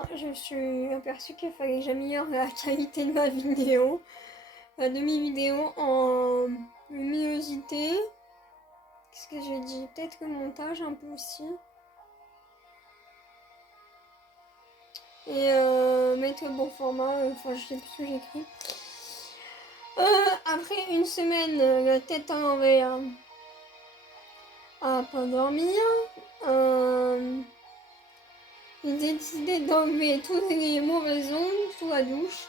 matin, je me suis aperçue qu'il fallait que j'améliore la qualité de ma vidéo, de mes vidéos en luminosité. Qu'est-ce que j'ai dit? Peut-être le montage un peu aussi. Et mettre le bon format, enfin je sais plus ce que j'écris. Après une semaine, la tête à l'envers, à pas dormir. J'ai décidé d'enlever toutes les mauvaises ondes sous la douche.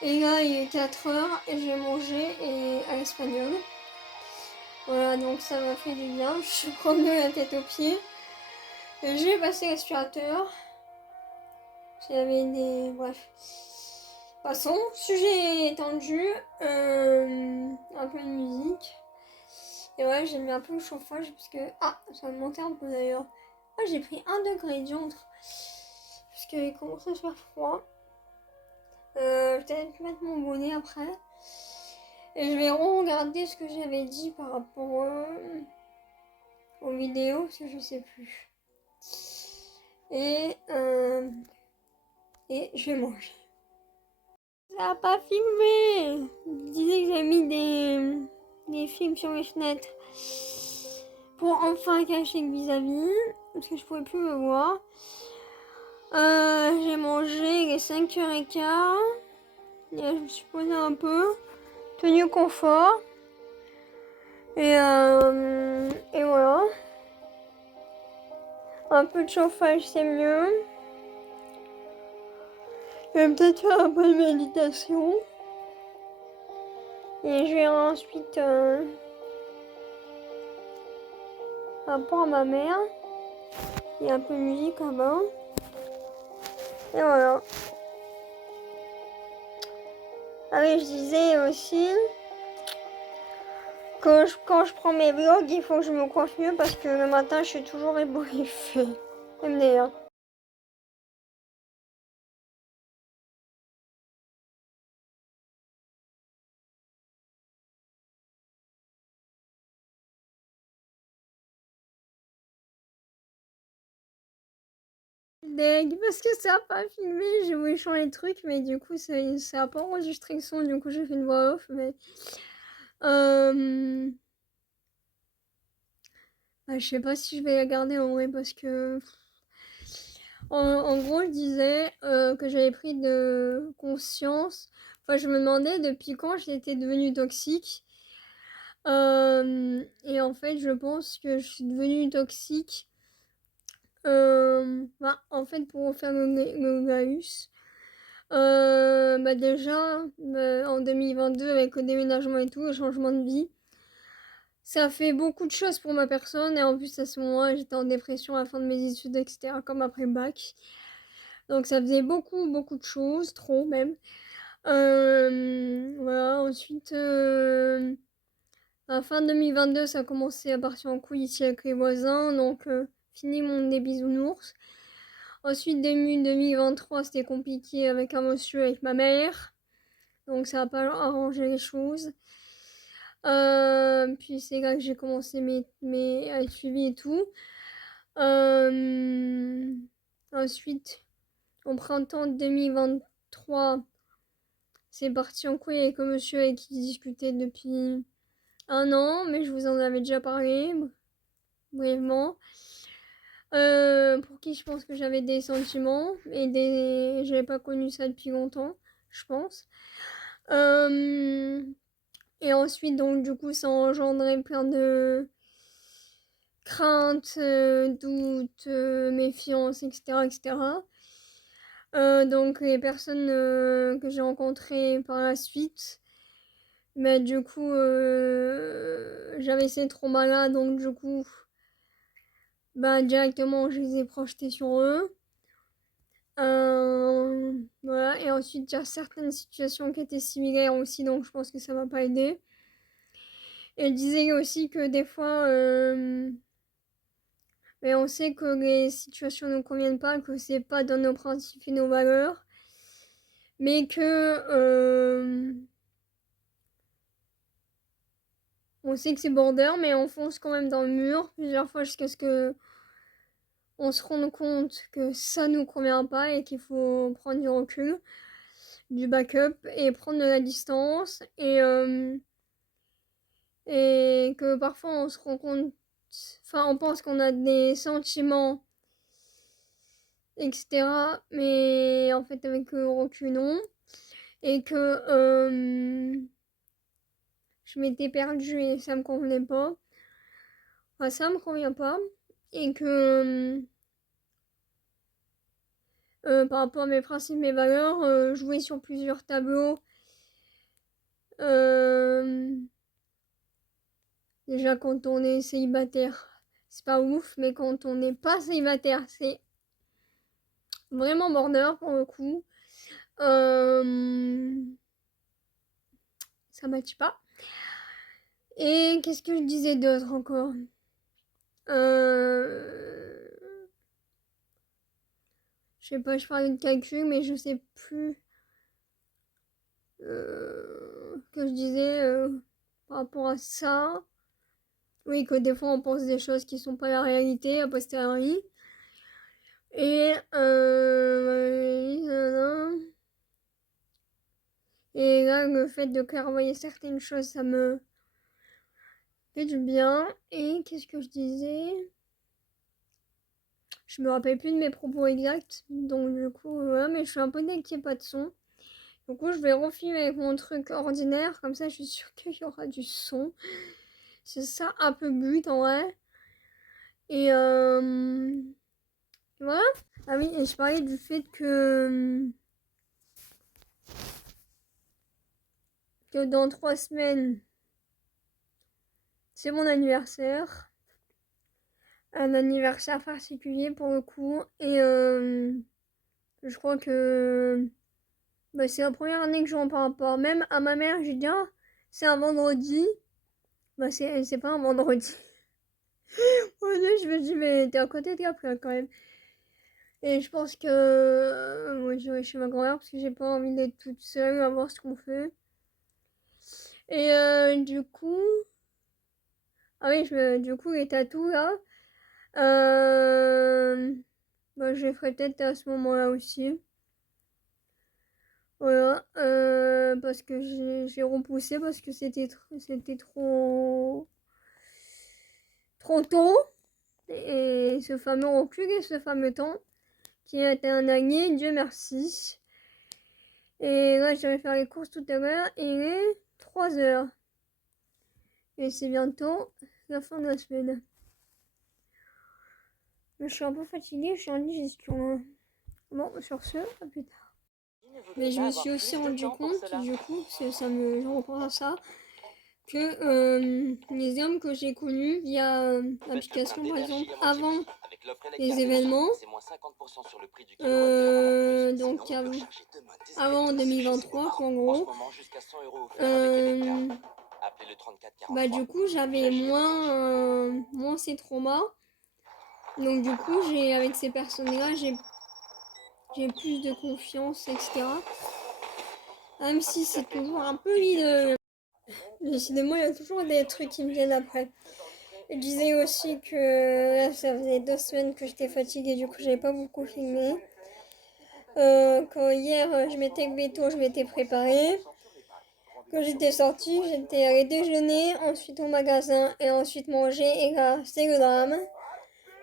Et là, il est 4 heures et j'ai mangé à l'espagnol. Voilà, donc ça m'a fait du bien. Je suis revenue la tête aux pieds. J'ai passé l'aspirateur. Il y avait des... Bref. Passons. Sujet étendu. Un peu de musique. Et ouais, j'ai mis un peu le chauffage parce que... Ah, ça a monté un peu d'ailleurs. Ah, j'ai pris 1 degré diantre. Parce qu'il commence à se faire froid. Je vais peut-être mettre mon bonnet après. Et je vais regarder ce que j'avais dit par rapport aux vidéos, parce que je sais plus. Et je vais manger. Ça a pas filmé. Je disais que j'ai mis des films sur les fenêtres pour enfin cacher le vis-à-vis, parce que je pouvais plus me voir. J'ai mangé les 5h15. Et là, je me suis posée un peu. Tenue confort. Et voilà. Un peu de chauffage, c'est mieux. Je vais peut-être faire un peu de méditation. Et je vais ensuite rapport à ma mère. Il y a un peu de musique là-bas. Et voilà. Ah oui, je disais aussi que quand je prends mes vlogs, il faut que je me coiffe mieux parce que le matin, je suis toujours ébouriffée. Même d'ailleurs. Deg, parce que ça a pas filmé, j'ai voulu changer les trucs, mais du coup, ça a pas enregistré le son, du coup, j'ai fait une voix off, mais... Bah, je sais pas si je vais la garder en vrai, parce que... En gros, je disais que j'avais pris de conscience. Enfin, je me demandais depuis quand j'étais devenue toxique. Et en fait, je pense que je suis devenue toxique. Bah, en fait, pour faire le laïus. Bah déjà, en 2022, avec le déménagement et tout, le changement de vie, ça fait beaucoup de choses pour ma personne. Et en plus, à ce moment-là, j'étais en dépression à la fin de mes études, etc., comme après le bac. Donc ça faisait beaucoup, beaucoup de choses, trop même. Voilà, ensuite, à fin 2022, ça a commencé à partir en couille ici avec les voisins. Donc, fini mon des bisounours. Ensuite, début 2023, c'était compliqué avec un monsieur, avec ma mère. Donc ça n'a pas arrangé les choses. Puis c'est là que j'ai commencé à être suivie et tout. Ensuite, au printemps 2023, c'est parti en couille avec un monsieur avec qui je discutais depuis 1 an, mais je vous en avais déjà parlé brièvement. Pour qui je pense que j'avais des sentiments et j'avais pas connu ça depuis longtemps, je pense. Et ensuite, donc, du coup, ça a engendré plein de craintes, doutes, méfiance, etc., etc. Donc, les personnes que j'ai rencontrées par la suite, mais du coup, j'avais ces traumas-là, donc, du coup, bah, directement, je les ai projetés sur eux. Voilà, et ensuite, il y a certaines situations qui étaient similaires aussi, donc je pense que ça m'a pas aidé. Et elle disait aussi que des fois, mais on sait que les situations ne nous conviennent pas, que c'est pas dans nos principes et nos valeurs, mais que on sait que c'est border, mais on fonce quand même dans le mur plusieurs fois jusqu'à ce que on se rende compte que ça nous convient pas et qu'il faut prendre du recul, du backup et prendre de la distance et que parfois on se rend compte, enfin on pense qu'on a des sentiments, etc. Mais en fait avec le recul non. Et que je m'étais perdue et ça me convenait pas. Enfin, ça me convient pas. Et que par rapport à mes principes, mes valeurs, jouer sur plusieurs tableaux. Déjà quand on est célibataire, c'est pas ouf, mais quand on n'est pas célibataire, c'est vraiment border pour le coup. Ça matche pas. Et qu'est-ce que je disais d'autre encore? Je sais pas, je parlais de calcul, mais je sais plus que je disais par rapport à ça. Oui, que des fois on pense des choses qui sont pas la réalité a posteriori. Et et là, le fait de clairvoyer certaines choses, ça me fait du bien. Et qu'est-ce que je disais? Je me rappelle plus de mes propos exacts, donc du coup, ouais, mais je suis un peu dès qu'il n'y ait pas de son. Du coup, je vais refilmer avec mon truc ordinaire, comme ça je suis sûre qu'il y aura du son. C'est ça un peu le but en vrai. Et voilà. Ah oui, et je parlais du fait que dans 3 semaines, c'est mon anniversaire. Un anniversaire particulier pour le coup. Et je crois que c'est la première année que j'en parle pas. Même à ma mère, j'ai dit, ah, c'est un vendredi. C'est pas un vendredi. Je me dis, mais t'es à côté de la plaque quand même. Et je pense que moi j'irai chez ma grand-mère parce que j'ai pas envie d'être toute seule à voir ce qu'on fait. Et du coup, ah oui, du coup les tatous là, je les ferai peut-être à ce moment-là aussi. Voilà, parce que j'ai repoussé parce que c'était trop tôt. Et ce fameux recul et ce fameux temps qui a été un année, Dieu merci. Et là, je vais faire les courses tout à l'heure et il est 3h. Et c'est bientôt la fin de la semaine. Mais je suis un peu fatiguée, je suis en digestion. Bon, sur ce, à plus tard. Mais je me suis aussi rendu compte, du coup, je reprends à ça, que les hommes que j'ai connus via l'application, par exemple, avant les événements, donc avant 2023, en gros, du coup, j'avais moins ces traumas. Donc du coup, avec ces personnes-là, j'ai plus de confiance, etc. Même si c'est toujours un peu hideux. Décidément, il y a toujours des trucs qui me viennent après. Je disais aussi que là, ça faisait 2 semaines que j'étais fatiguée, du coup, j'avais pas beaucoup filmé. Quand hier, je m'étais levé tôt, je m'étais préparée. Quand j'étais sortie, j'étais allée déjeuner, ensuite au magasin et ensuite manger. Et là, c'est le drame.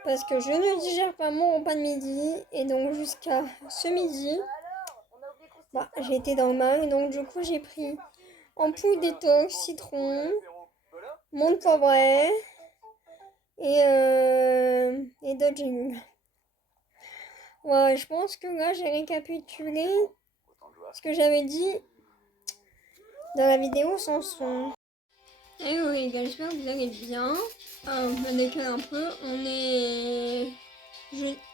Parce que je ne digère pas mon repas de midi. Et donc jusqu'à ce midi, j'ai été dans le mal. Donc du coup, j'ai pris ampoule détox, citron, menthe poivrée et d'autres gélules. Ouais, je pense que là, j'ai récapitulé ce que j'avais dit dans la vidéo sans son. Eh oui, les gars, j'espère que vous allez bien. On décale un peu. On est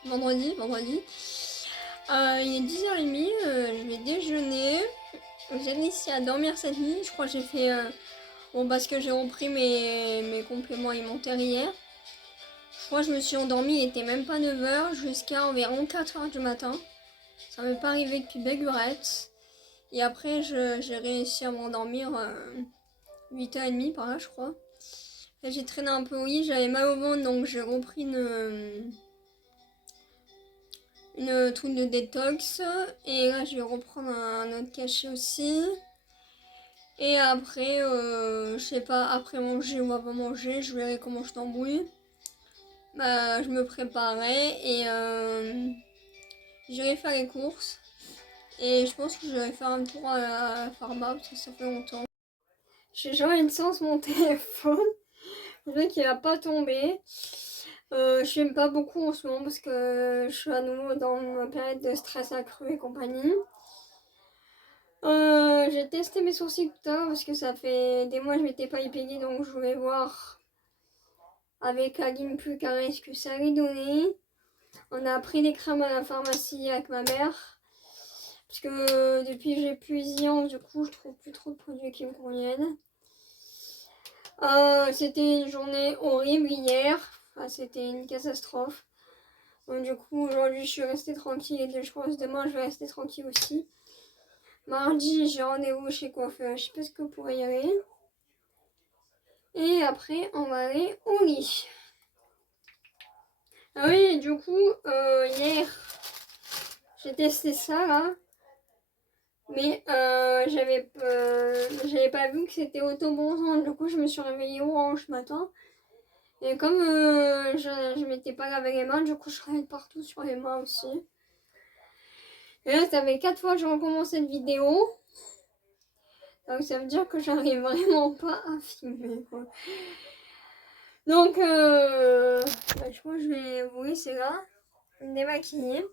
vendredi. Il est 10h30, je vais déjeuner. J'ai réussi à dormir cette nuit. Je crois que j'ai fait... parce que j'ai repris mes compléments alimentaires hier. Je crois que je me suis endormie, il était même pas 9h, jusqu'à environ 4h du matin. Ça m'est pas arrivé depuis belle lurette. Et après, j'ai réussi à m'endormir 8h30 par là, je crois. J'ai traîné un peu au lit, j'avais mal au ventre, donc j'ai repris une truc de détox. Et là, je vais reprendre un autre cachet aussi. Et après, je sais pas, après manger ou avant manger, je verrai comment je t'embrouille. Bah, je me préparerai et j'irai faire les courses. Et je pense que je vais faire un tour à la pharma parce que ça fait longtemps. J'ai jamais une séance mon téléphone. Je vois qu'il va pas tomber. Je n'aime pas beaucoup en ce moment parce que je suis à nouveau dans ma période de stress accru et compagnie. J'ai testé mes sourcils tout à l'heure parce que ça fait des mois que je m'étais pas épilée, donc je voulais voir avec Aline plus carré ce que ça allait donner. On a pris des crèmes à la pharmacie avec ma mère parce que depuis que j'ai plus Xian, du coup je trouve plus trop de produits qui me conviennent. C'était une journée horrible hier, enfin, c'était une catastrophe. Donc du coup aujourd'hui je suis restée tranquille et je pense demain je vais rester tranquille aussi. Mardi j'ai rendez-vous chez coiffeur, je sais pas ce que vous pourrez y aller. Et après on va aller au lit. Ah oui, du coup hier j'ai testé ça là. Mais j'avais pas vu que c'était auto-bronzant. Du coup je me suis réveillée orange ce matin. Et comme je m'étais pas lavé les mains, du coup je râle partout sur les mains aussi. Et là ça fait 4 fois que je recommence cette vidéo. Donc ça veut dire que j'arrive vraiment pas à filmer quoi. Donc je crois que je vais vous laisser là, me démaquiller.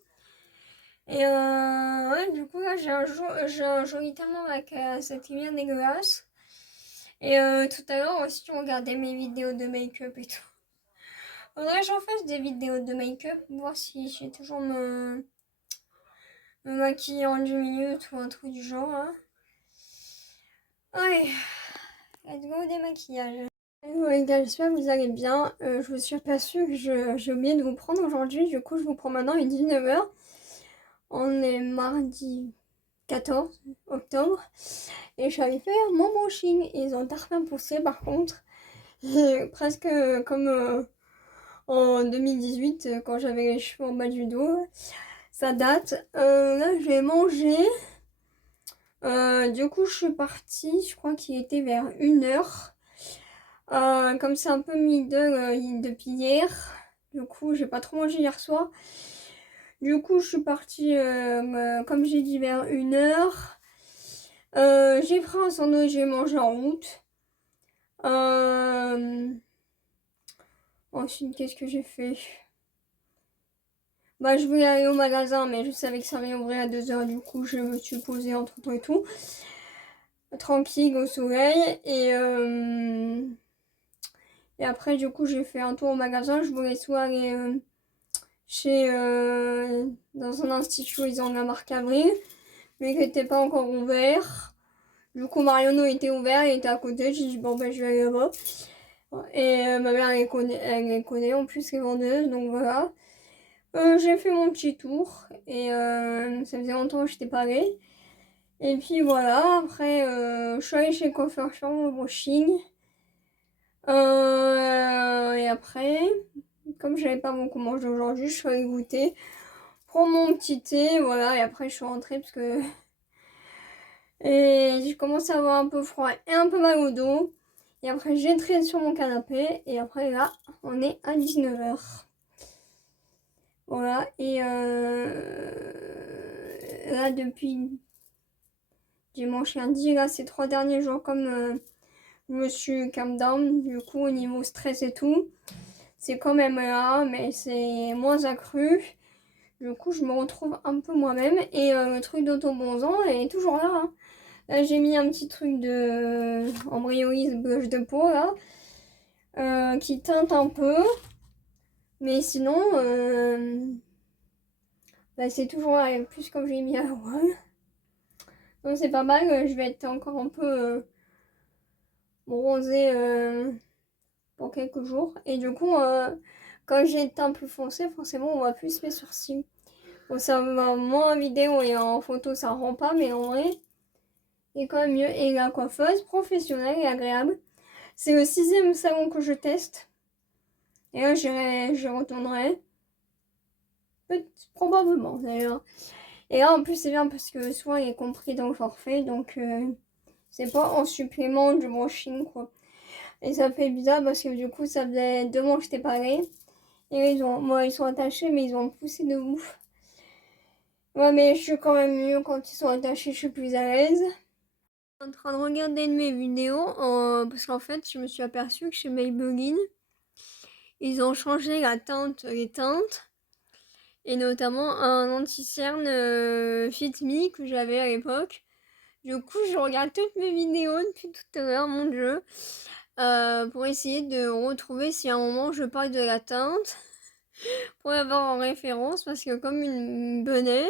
Et ouais, du coup là j'ai un joli talent avec cette lumière dégueulasse. Et tout à l'heure aussi tu regardais mes vidéos de make-up et tout. Faudrait que j'en fasse des vidéos de make-up, voir si j'ai toujours me maquiller en 10 minutes ou un truc du genre. Hein. Ouais, let's go démaquillage. Hello les gars, j'espère que vous allez bien. Je vous suis aperçue que j'ai oublié de vous prendre aujourd'hui, du coup je vous prends maintenant, il est 19h. On est mardi 14 octobre et je suis allée faire mon brushing. Ils ont bien poussé par contre, presque comme en 2018 quand j'avais les cheveux en bas du dos. Ça date. Là, je vais manger. Du coup, je suis partie. Je crois qu'il était vers 1h. Comme c'est un peu middle depuis hier. Du coup, j'ai pas trop mangé hier soir. Du coup, je suis partie, comme j'ai dit, vers 1h. J'ai pris un sandwich, j'ai mangé en route. Ensuite, qu'est-ce que j'ai fait? Bah, je voulais aller au magasin, mais je savais que ça allait ouvrir à 2h, du coup, je me suis posée entre temps et tout. Tranquille au soleil. Et après, du coup, j'ai fait un tour au magasin. Je voulais soit aller dans un institut, ils ont la marque Avril, mais qui n'était pas encore ouvert. Du coup, Mariono était ouvert, il était à côté. J'ai dit, bon, ben, je vais aller là-bas. Et ma mère, elle les connaît en plus, les vendeuses, donc voilà. J'ai fait mon petit tour et ça faisait longtemps que je n'étais pas allée. Et puis voilà, après, je suis allée chez le coiffeur faire mon brushing. Et après, comme j'avais pas beaucoup mangé aujourd'hui, je suis allée goûter, prendre mon petit thé, voilà. Et après, je suis rentrée parce que et j'ai commencé à avoir un peu froid et un peu mal au dos. Et après, j'ai traîné sur mon canapé. Et après, là, on est à 19h. Voilà, et là depuis dimanche lundi, là ces 3 derniers jours, comme je me suis calm down, du coup au niveau stress et tout, c'est quand même là, mais c'est moins accru. Du coup, je me retrouve un peu moi-même et le truc d'autobronzant est toujours là. Hein. Là, j'ai mis un petit truc de embryolise blush de peau là, qui teinte un peu, mais sinon. Bah, c'est toujours plus comme j'ai mis à l'oral. Donc c'est pas mal, je vais être encore un peu bronzée pour quelques jours. Et du coup, quand j'ai le teint plus foncé, forcément on voit plus mes sourcils. Bon, ça va moins en vidéo et en photo ça rend pas, mais en vrai, c'est quand même mieux. Et la coiffeuse professionnelle et agréable. C'est le 6e salon que je teste. Et là j'y retournerai. Probablement d'ailleurs. Et là en plus c'est bien parce que souvent il est compris dans le forfait, donc c'est pas en supplément du brushing quoi. Et ça fait bizarre parce que du coup ça faisait 2 mois que j'étais parée. Et là, ils sont attachés mais ils ont poussé de ouf. Ouais mais je suis quand même mieux quand ils sont attachés, je suis plus à l'aise. Je suis en train de regarder une de mes vidéos parce qu'en fait je me suis aperçue que chez Maybelline ils ont changé les teintes. Et notamment un anti-cerne Fit Me que j'avais à l'époque. Du coup, je regarde toutes mes vidéos depuis tout à l'heure, mon dieu, pour essayer de retrouver si à un moment je parle de la teinte, pour l'avoir en référence, parce que comme une bonnet,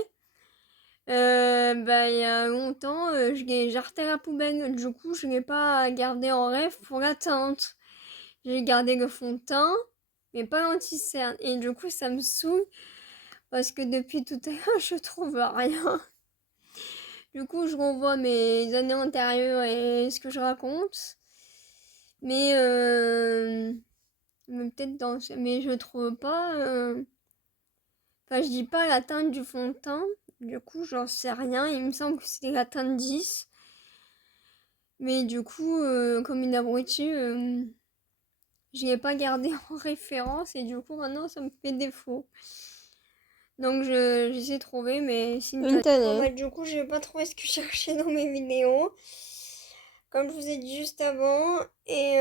il y a longtemps, j'ai jeté à la poubelle. Du coup, je ne l'ai pas gardé en rêve pour la teinte. J'ai gardé le fond de teint, mais pas l'anti-cerne. Et du coup, ça me saoule. Parce que depuis tout à l'heure, je trouve rien. Du coup, je revois mes années antérieures et ce que je raconte. Mais, peut-être mais je trouve pas. Enfin, je dis pas la teinte du fond de teint. Du coup, j'en sais rien. Il me semble que c'était la teinte 10. Mais du coup, comme une abrutie, je l'ai pas gardé en référence. Et du coup, maintenant, ça me fait défaut. Donc j'essaie de trouver, mais c'est une tannée. Du coup, j'ai pas trouvé ce que je cherchais dans mes vidéos. Comme je vous ai dit juste avant. Et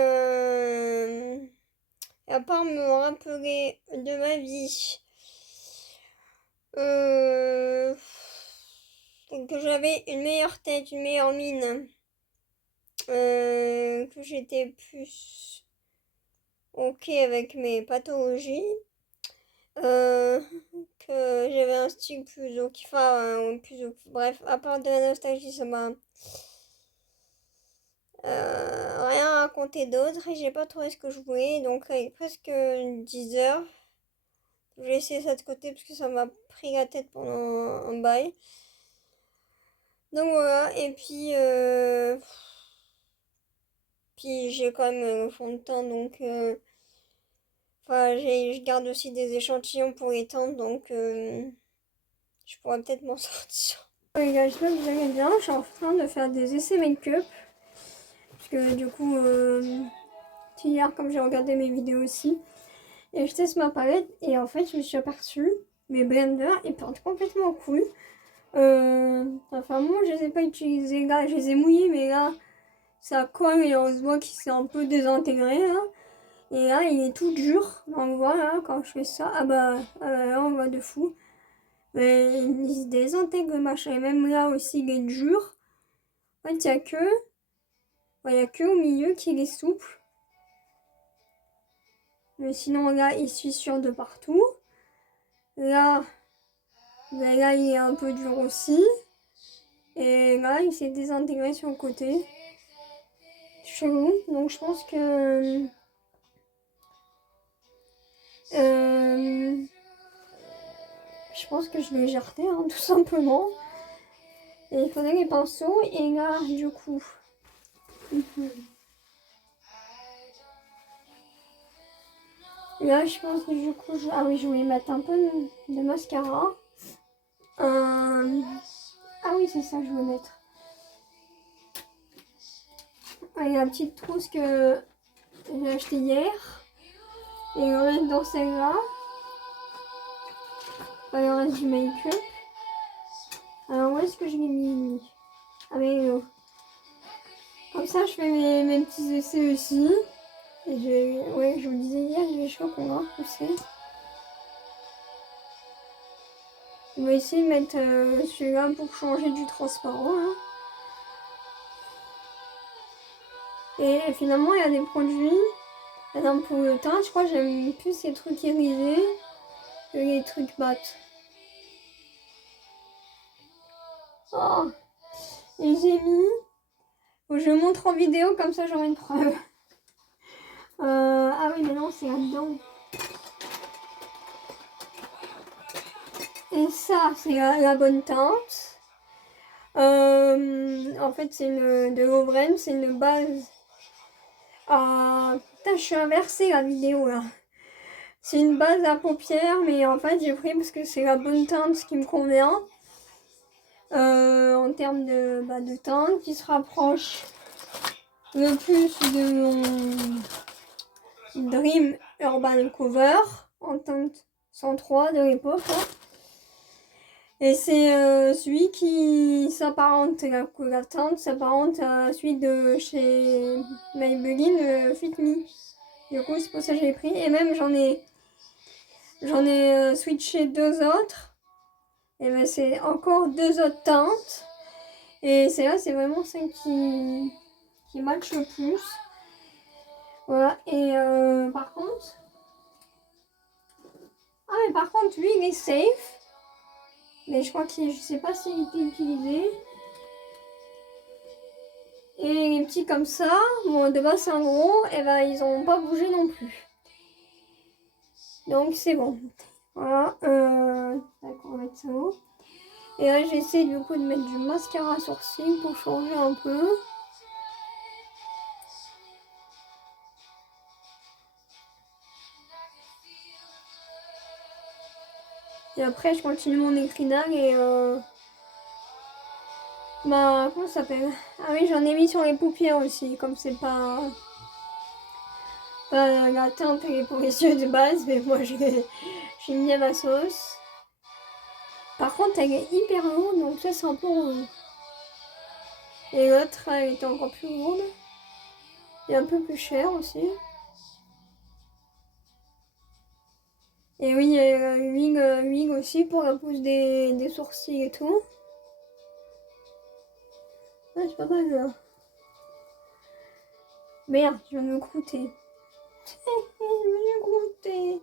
à part me rappeler de ma vie, que j'avais une meilleure tête, une meilleure mine, que j'étais plus ok avec mes pathologies. Que j'avais un style plus ok, enfin, bref, à part de la nostalgie, ça m'a rien raconté d'autre et j'ai pas trouvé ce que je voulais, donc avec presque 10 heures, je vais laisser ça de côté parce que ça m'a pris la tête pendant un bail. Donc voilà, et puis j'ai quand même le fond de teint, donc je garde aussi des échantillons pour les teintes, donc je pourrais peut-être m'en sortir. Les gars, j'espère que vous allez bien. Je suis en train de faire des essais make-up. Parce que du coup, hier, comme j'ai regardé mes vidéos aussi, et je teste ma palette. Et en fait, je me suis aperçue, mes blenders, ils partent complètement cool. Enfin, moi, je les ai pas utilisés là. Je les ai mouillés, mais là, ça colle et on se voit qu'il s'est un peu désintégré là. Et là, il est tout dur. On voit là, quand je fais ça. Ah bah, là, on voit de fou. Mais il se désintègre le machin. Et même là aussi, il est dur. En fait, il n'y a que au milieu qu'il est souple. Mais sinon, là, il se fissure de partout. Là, là, il est un peu dur aussi. Et là, il s'est désintégré sur le côté. Chelou. Donc, je pense que... je vais jeter, hein, tout simplement. Et il faudrait les pinceaux. Et là, du coup... Là, je pense que du coup... Ah oui, je voulais mettre un peu de mascara. Ah oui, c'est ça que je veux mettre. Ah, il y a la petite trousse que j'ai achetée hier. Et le reste dans celle-là. Le reste du make-up. Alors où est-ce que je l'ai mis? Ah mais comme ça je fais mes petits essais aussi. Et ouais, je vous le disais hier, j'ai les cheveux qu'on va repousser. On va essayer de mettre celui-là pour changer du transparent. Hein. Et finalement il y a des produits. Par exemple pour le teint, je crois que j'aime plus les trucs irisés que les trucs mat. Oh. Et j'ai mis... Je montre en vidéo comme ça j'aurai une preuve. Ah oui mais non c'est là-dedans. Et ça c'est la bonne teinte. En fait c'est de l'Ovren, c'est une base. Ah putain je suis inversée la vidéo là. C'est une base à paupières, mais en fait j'ai pris parce que c'est la bonne teinte qui me convient. En termes de teinte qui se rapproche le plus de mon Dream Urban Cover en teinte 103 de l'époque. Hein. Et c'est celui qui s'apparente, la teinte s'apparente à celui de chez Maybelline Fit Me. Du coup c'est pour ça que j'ai pris. Et même j'en ai switché 2 autres. Et ben c'est encore 2 autres teintes. Et celle-là c'est vraiment celle qui match le plus. Voilà. Et par contre... Ah mais par contre lui il est safe. Mais je crois que je sais pas s'il était utilisé. Et les petits comme ça, bon de base c'est un gros, et ben ils n'ont pas bougé non plus. Donc c'est bon. Voilà. D'accord, on va mettre ça haut. Et là j'essaie du coup de mettre du mascara sourcil pour changer un peu. Et après je continue mon écrinage et comment ça s'appelle? Ah oui, j'en ai mis sur les paupières aussi, comme c'est pas la teinte et pour les yeux de base, mais moi j'ai mis à ma sauce. Par contre, elle est hyper lourde, donc ça c'est un peu relou. Et l'autre, elle était encore plus lourde. Et un peu plus chère aussi. Et oui, il y a l'huile aussi pour la pousse des sourcils et tout. Ah, c'est pas mal là. Merde, je vais me croûter. Je vais me croûter.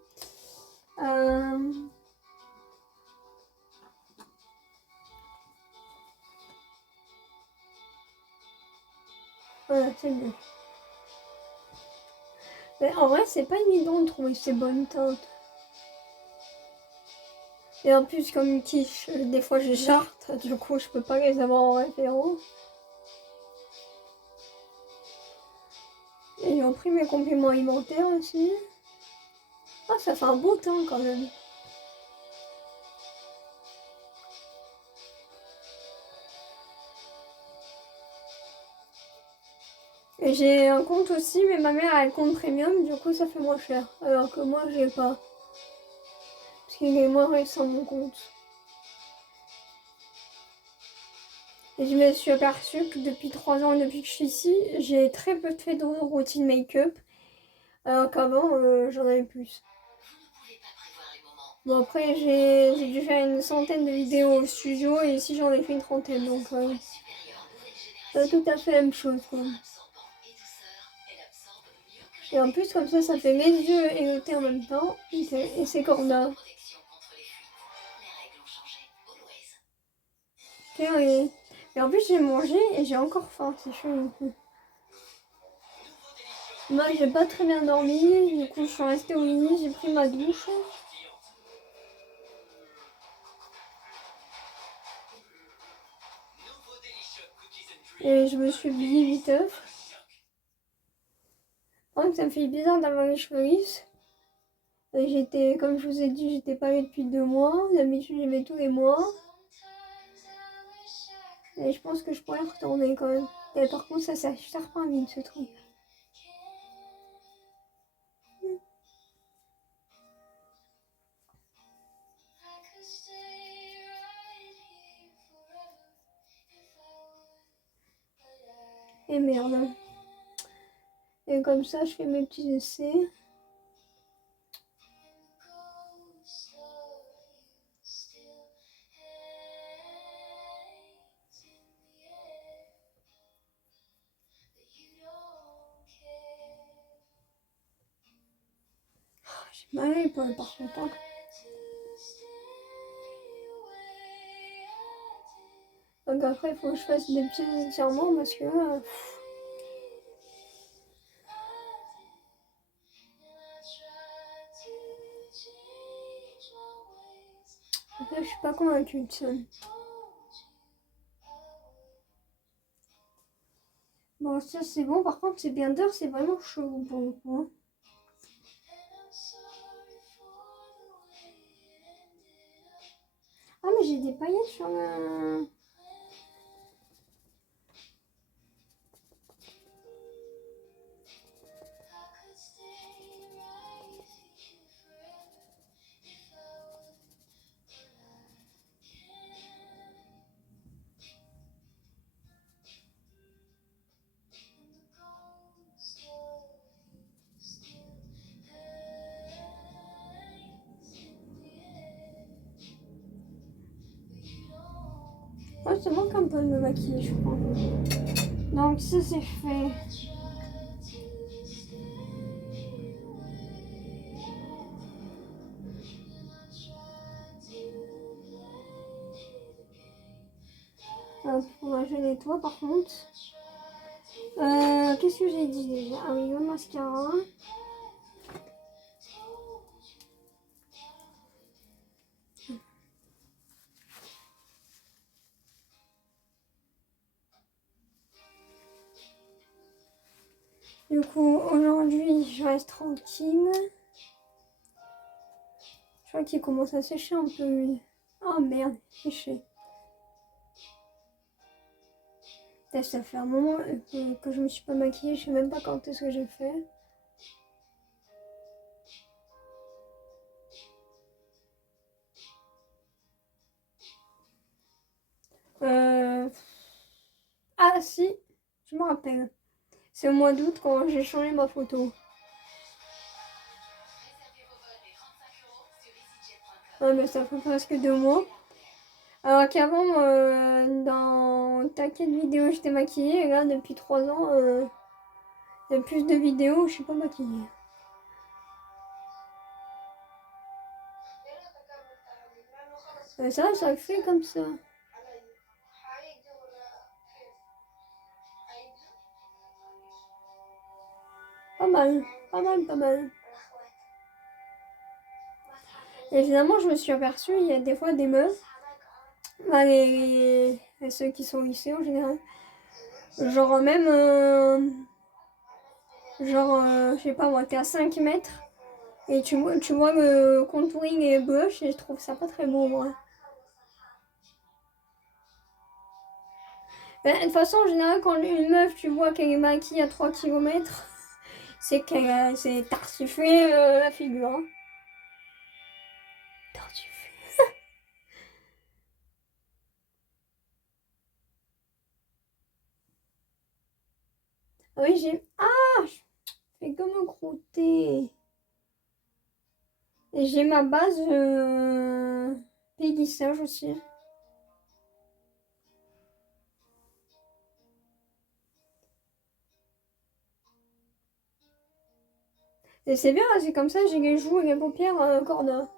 Voilà, c'est bon. Mais en vrai, c'est pas évident de trouver ces bonnes teintes. Et en plus, comme quiche, des fois j'ai charte, du coup je peux pas les avoir en référence. Et j'ai pris mes compléments alimentaires aussi. Ah, ça fait un beau teint quand même. Et j'ai un compte aussi, mais ma mère a le compte premium, du coup ça fait moins cher. Alors que moi j'ai pas. Parce qu'il est moins récent mon compte. Et je me suis aperçue que depuis 3 ans, depuis que je suis ici, j'ai très peu fait de routine make-up. Alors qu'avant, j'en avais plus. Bon après, j'ai dû faire une centaine de vidéos au studio et ici j'en ai fait une trentaine. Donc c'est tout à fait la même chose quoi. Et en plus comme ça fait les yeux et le teint en même temps. Et c'est corda. Et en plus j'ai mangé et j'ai encore faim, c'est chaud. Moi j'ai pas très bien dormi, du coup je suis restée au lit, j'ai pris ma douche. Et je me suis habillée 8 heures. Donc ça me fait bizarre d'avoir les cheveux lisses. Et comme je vous ai dit, j'étais pas allée depuis 2 mois. D'habitude j'y vais tous les mois. Et je pense que je pourrais retourner quand même. Et par contre ça sert pas vite ce truc. Et merde. Et comme ça je fais mes petits essais. J'ai mal à l'épaule par contre. Hein. Donc après il faut que je fasse des petits étirements parce que là... Après, je suis pas convaincue de ça. Bon, ça c'est bon. Par contre, c'est bien d'heure, c'est vraiment chaud pour le coup. Ah mais j'ai des paillettes sur la... Ouais, ça manque un peu de me maquiller, je crois. Donc ça c'est fait. Ouais, je nettoie par contre. Qu'est-ce que j'ai dit déjà? Ah oui, le mascara. Du coup, aujourd'hui, je reste tranquille. Je crois qu'il commence à sécher un peu, lui. Oh merde, séché. Ça fait un moment que je me suis pas maquillée, je sais même pas quand est-ce que j'ai fait. Ah si, je me rappelle. C'est au mois d'août quand j'ai changé ma photo. Ouais, mais ça fait presque 2 mois. Alors qu'avant, dans taquet de vidéos, j'étais maquillée. Et là, depuis 3 ans, il y a plus de vidéos où je suis pas maquillée. Ça fait comme ça. Pas mal, pas mal, pas mal. Et finalement, je me suis aperçue, il y a des fois des meufs, bah, ceux qui sont au lycée en général, genre même, je sais pas moi, t'es à 5 mètres et tu vois le contouring et le blush et je trouve ça pas très beau, moi. De toute façon, en général, quand une meuf, tu vois qu'elle est maquillée à 3 km, c'est qu'elle s'est tartufée la figure. Hein. Tartufée. Oui, j'ai... Ah, je fais comme un croûté. Et j'ai ma base pédissage aussi. Et c'est bien, c'est comme ça, j'ai les joues et les paupières corda.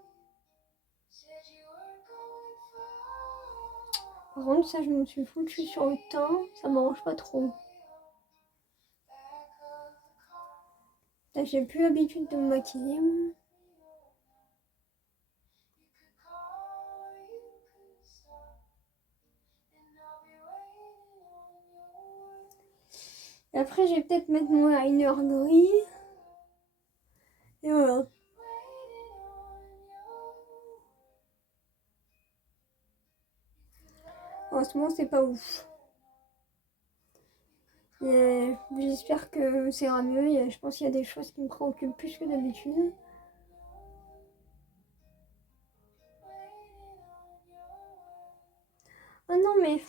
Par contre, ça, je me suis foutu sur le teint, ça m'arrange pas trop. Là, j'ai plus l'habitude de me maquiller. Et après, je vais peut-être mettre mon liner gris. Et voilà. En ce moment, c'est pas ouf. J'espère que ça ira mieux. Je pense qu'il y a des choses qui me préoccupent plus que d'habitude. Ah non, mais...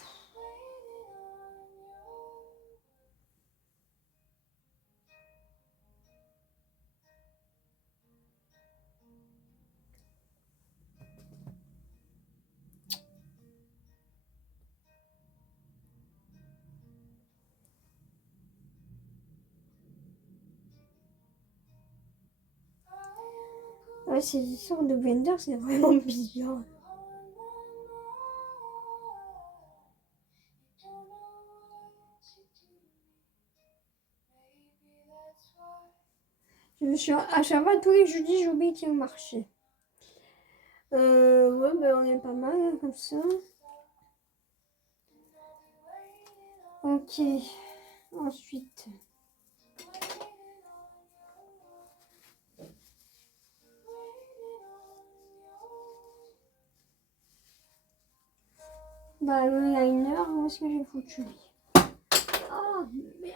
Ouais, ces histoires de blender, c'est vraiment bizarre. À chaque fois, tous les jeudis, j'oublie qu'il y a un marché. Ouais, on est pas mal hein, comme ça. Ok, ensuite. Bah, le liner, où est-ce que j'ai foutu? Oh, merde.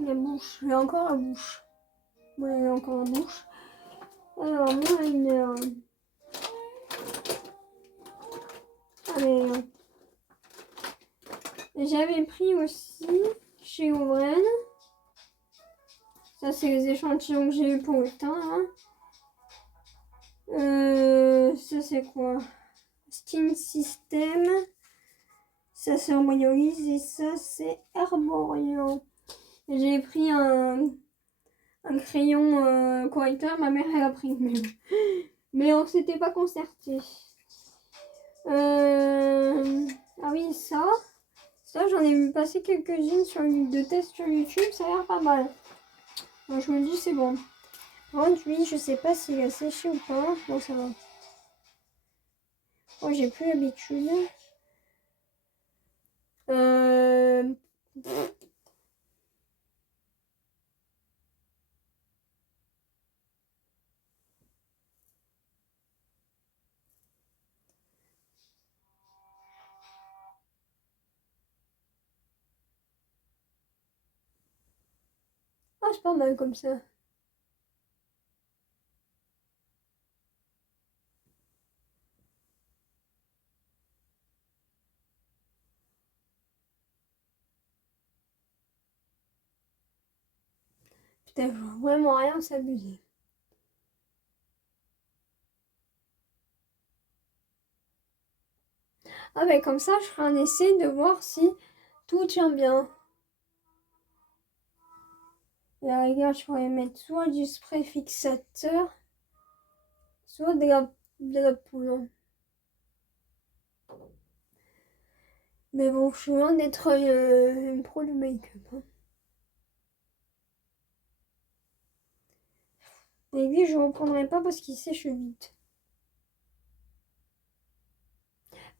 La bouche. Il y a encore la bouche. Ouais, il y a encore la bouche. Alors, mon liner. Allez. J'avais pris aussi chez Oren. Ça, c'est les échantillons que j'ai eu pour le teint. Hein. Ça, c'est quoi? Skin System. Ça, c'est Embryolise. Et ça, c'est Herborian. J'ai pris un crayon correcteur. Ma mère, elle a pris. Mais on s'était pas concerté. Ah oui, ça. Ça, j'en ai vu passer quelques-unes de tests sur YouTube. Ça a l'air pas mal. Donc, je me dis, c'est bon. Par contre, lui, je sais pas s'il a séché ou pas. Bon, ça va. Oh, j'ai plus l'habitude. Ah, c'est pas mal comme ça. Putain, je vois vraiment rien s'abuser. Ah, ben comme ça, je ferai un essai de voir si tout tient bien. Et à la rigueur, je pourrais mettre soit du spray fixateur, soit de la poudre. Mais bon, je suis loin d'être une pro du make-up. Hein. Et lui, je ne reprendrai pas parce qu'il sèche vite.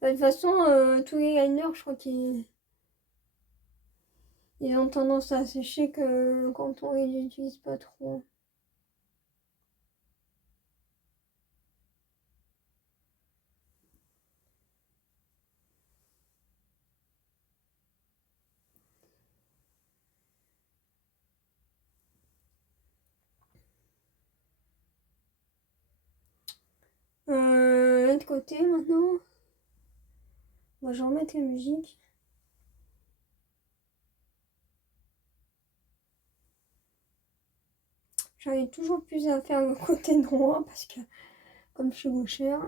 De toute façon, tous les liners, je crois qu'ils ont tendance à sécher que quand on les utilise pas trop. L'autre côté maintenant. Moi, je vais remettre la musique. J'arrive toujours plus à faire le côté droit parce que comme je suis gauchère.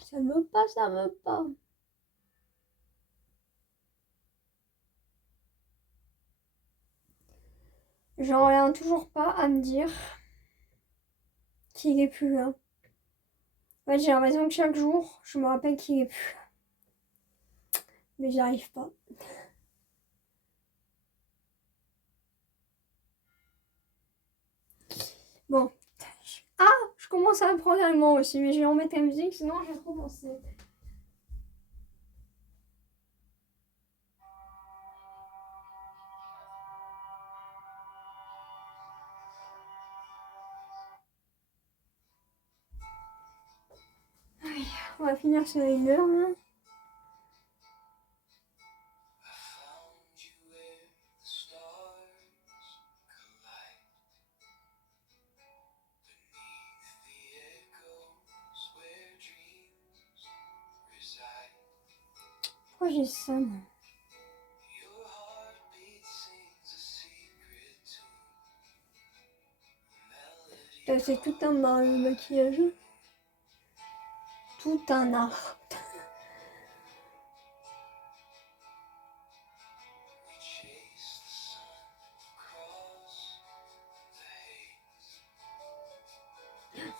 Ça veut pas, ça veut pas. J'en reviens toujours pas à me dire qu'il est plus là. Ouais, j'ai l'impression que chaque jour, je me rappelle qu'il est plus là. Mais j'y arrive pas. Bon. Ah, je commence à apprendre allemand aussi, mais je vais remettre la musique, sinon je vais trop penser. Allez, on va finir ce liner là. Pourquoi j'ai ça moi? C'est tout un art le maquillage. Tout un art.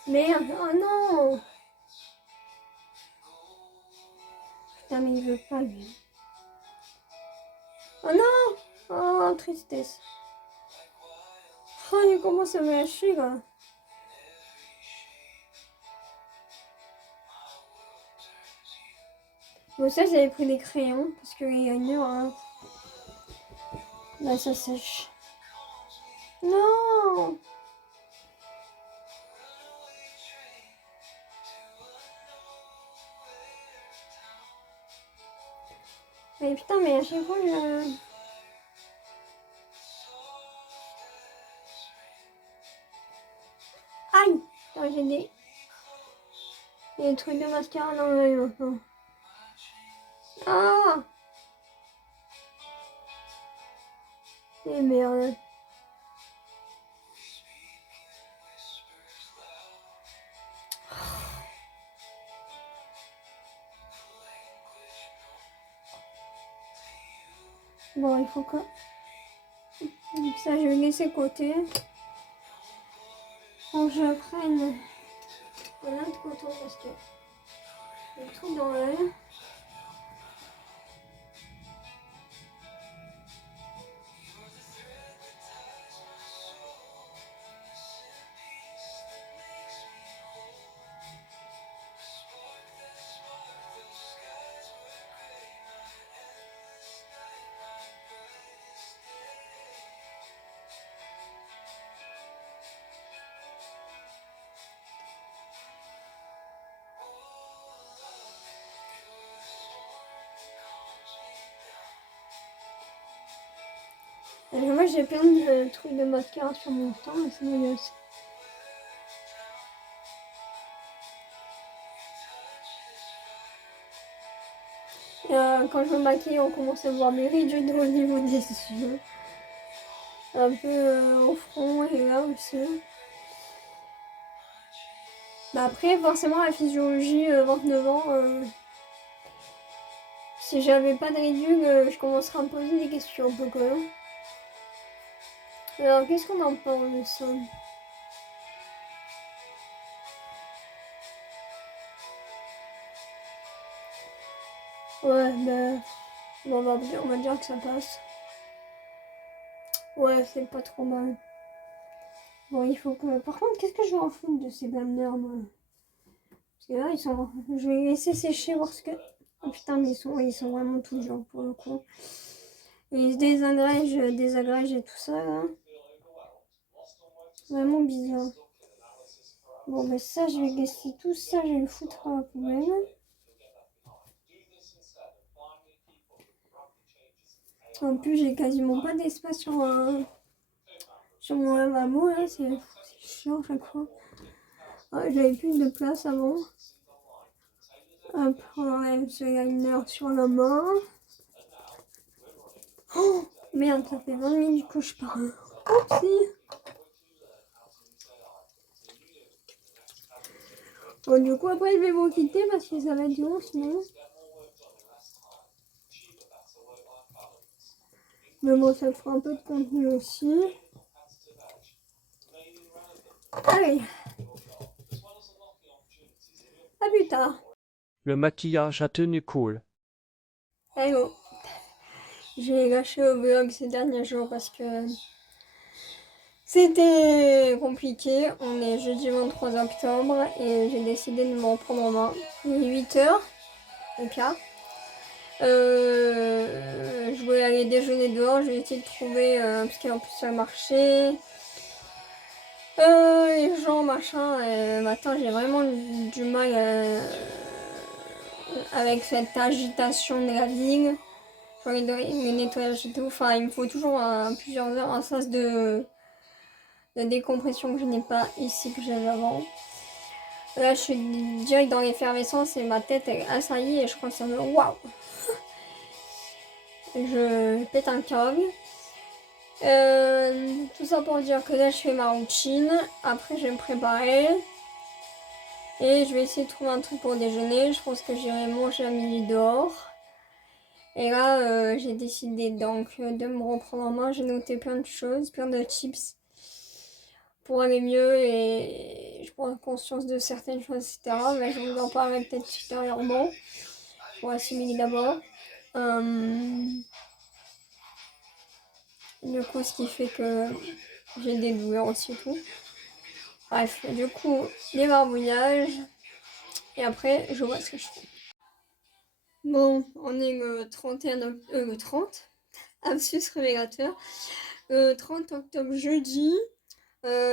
Merde, oh non! Putain, mais il veut pas lui. Oh non! Oh, tristesse. Oh, il commence à me lâcher là. Bon, ça, j'avais pris des crayons parce que les liners, hein, Là, ça sèche. Non! Mais putain, mais à chaque fois, je... Aïe! Putain, des trucs de mascara dans l'œil maintenant. Ah! Et merde. Bon, il faut que... Ça, je vais laisser côté. Faut que je prenne un autre coton parce que j'ai tout dans l'œil. Et moi, j'ai plein de trucs de mascara sur mon teint et c'est dégueulasse. Quand je me maquille, on commence à voir mes rides au niveau des yeux. Un peu au front et là aussi. Bah après, forcément, la physiologie, 29 ans, si j'avais pas de ridules, je commencerais à me poser des questions un peu quand même. Alors, qu'est-ce qu'on en parle de ça? Ouais, bah, on va dire que ça passe. Ouais, c'est pas trop mal. Bon, il faut que... Par contre, qu'est-ce que je vais en foutre de ces banners, moi? Parce que là, ils sont... Je vais les laisser sécher, voir ce que... Oh putain, mais ils sont vraiment tout durs, pour le coup. Et ils se désagrègent et tout ça, là. Vraiment bizarre. Bon, bah ça, je vais laisser tout ça, je vais le foutre à la poubelle. En plus, j'ai quasiment pas d'espace sur mon lavabo, là, c'est chiant à chaque fois. Ah, j'avais plus de place avant. Hop, on enlève ce liner sur la main. Oh, merde, ça fait 20 minutes que je parle. Oupsie. Bon, du coup, après, je vais vous quitter parce que ça va être long sinon. Mais bon, ça fera un peu de contenu aussi. Allez. À plus tard. Le maquillage a tenu cool. Hello. J'ai lâché au vlog ces derniers jours parce que c'était compliqué. On est jeudi 23 octobre et j'ai décidé de me reprendre en main. Il est 8h au cas. Je voulais aller déjeuner dehors, je vais essayer de trouver, parce qu'en plus ça marchait. Les gens, machin, le matin j'ai vraiment du mal avec cette agitation de la ville. Le nettoyage et tout, enfin il me faut toujours plusieurs heures, un sas de décompression que je n'ai pas ici, que j'avais avant. Là je suis direct dans l'effervescence et ma tête elle assaillit et je crois que ça me... Waouh! Je pète un câble. Tout ça pour dire que là je fais ma routine. Après je vais me préparer. Et je vais essayer de trouver un truc pour déjeuner. Je pense que j'irai manger à midi dehors. Et là j'ai décidé donc de me reprendre en main. J'ai noté plein de choses, plein de tips pour aller mieux et je prends conscience de certaines choses, etc. Mais je vous en parlerai peut-être ultérieurement. Pour assimiler d'abord. Du coup, ce qui fait que j'ai des douleurs aussi et tout. Bref, du coup, les barbouillages. Et après, je vois ce que je fais. Bon, on est le 31 le 30. absus révélateur. 30 octobre jeudi.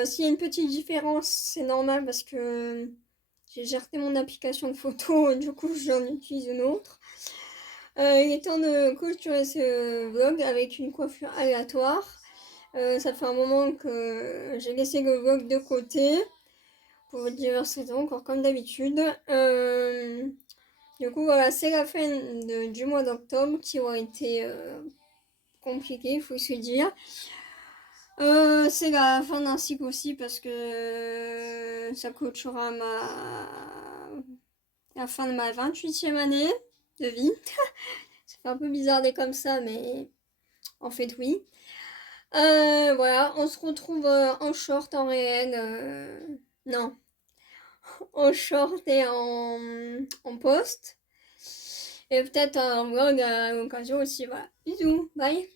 S'il y a une petite différence, c'est normal parce que j'ai géré mon application de photo, du coup j'en utilise une autre. Il est temps de clôturer ce vlog avec une coiffure aléatoire. Ça fait un moment que j'ai laissé le vlog de côté pour diverses raisons, encore comme d'habitude. Du coup voilà, c'est la fin du mois d'octobre qui aura été compliqué, il faut se dire. C'est la fin d'un cycle aussi parce que ça clôturera la fin de ma 28e année de vie. Ça fait un peu bizarre d'être comme ça, mais en fait oui. Voilà, on se retrouve en short, en réel. Non, en short et en post. Et peut-être un vlog à l'occasion aussi. Voilà, bisous, bye.